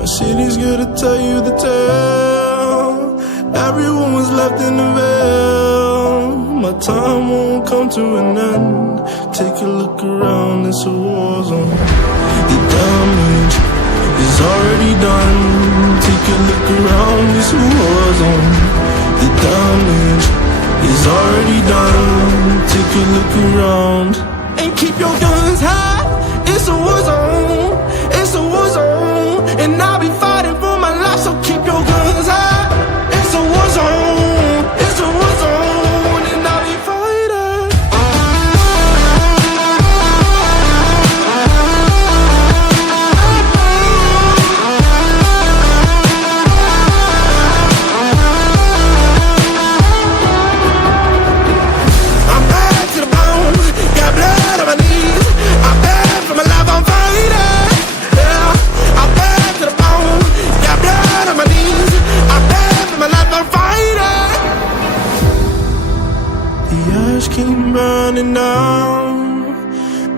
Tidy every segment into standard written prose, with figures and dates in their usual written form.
My city's here to tell you the tale. Everyone was left in the veil. My time won't come to an end. Take a look around, it's a war zone. The damage is already done. Take a look around, it's a war zone. The damage is already done. Take a look around. And keep your guns high. It's a war zone. It's a war zone. And I'll be fighting for my life, so keep your guns high. It's a war zone. It's a war zone. And I'll be fighting. I'm bad to the bone. Got blood on my knees. I'm bad for my life, I'm fighting. Yeah, I'm bad to the bone. Got blood on my knees. I'm bad for my life, I'm fighting. The ash keep burning down.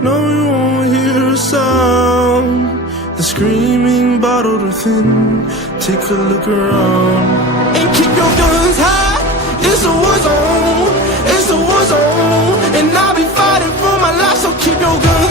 No, you won't hear a sound. The screaming bottled within. Take a look around. And keep your guns high. It's a war zone. It's a war zone. And I'll be fighting for my life, so keep your guns